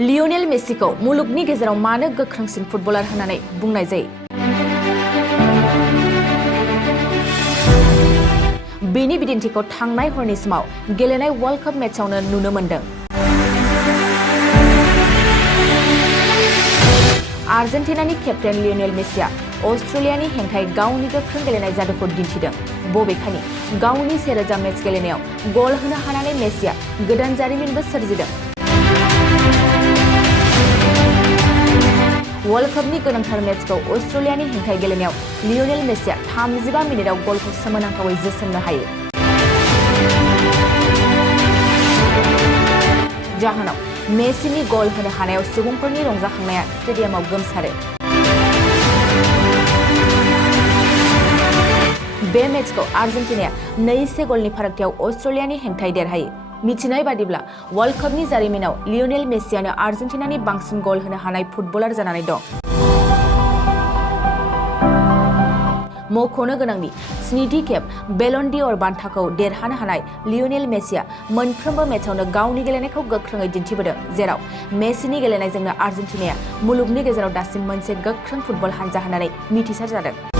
Lionel मेसिखौ मुलुगनि गेजेराव मानो गोख्रोंसिन फुटबलार होननानै बुंनाय जायो? बेनि बिदिन्थिखौ थांनाय हरनि समाव गेलेनाय वर्ल्ड कप मेचआवनो नुनो मोनदों। आर्जेन्टिनानि केप्टेन लियोनेल मेसिया अस्ट्रेलियानि हेंथायै गावनि गोख्रों गेलेनाय जादुखौ दिन्थिदों। बबेखानि गावनि 1000 मेच गेलेनायाव गल होनो हानानै मेसिया गोदान जारिमिनबो सोरजिदों। वर्ल्ड कपनि गोनांथार मेचखौ अस्ट्रेलियानि हेंथायै गेलेनायाव लियोनेल मेसिया 35 मिनिटआव गलखौ सोमोनांथावै जोसोमनो हायो। जाहोनाव मेसिनि गल होनो हानायाव सुबुंफोरनि रंजाखांनाया स्टेडियामाव गोमसारो। बे मेचखौ आर्जेन्टिनाया 2-1 गलनि फारागथियाव अस्ट्रेलियानि हेंथायै देरहायो। मिथिनाय बादिब्ला वर्ल्ड कपनि जारिमिनाव लियोनेल मेसियानो आर्जेन्टिनानि बांसिन गल होनो हानाय फुटबलार जानानै दं। मख'नो गोनांदि 7थि खेब बेलन डि'अर बान्थाखौ देरहानो हानाय लियोनेल मेसिया मोनफ्रोमबो मेचआवनो गावनि गेलेनायखौ गोख्रोङै दिन्थिबोदों, जेराव मेसिनि गेलेनायजोंनो आर्जेन्टिनाया मुलुगनि गेजेराव दासिम मोनसे गोख्रों फुटबल हानजा होननानै मिथिसार जादों।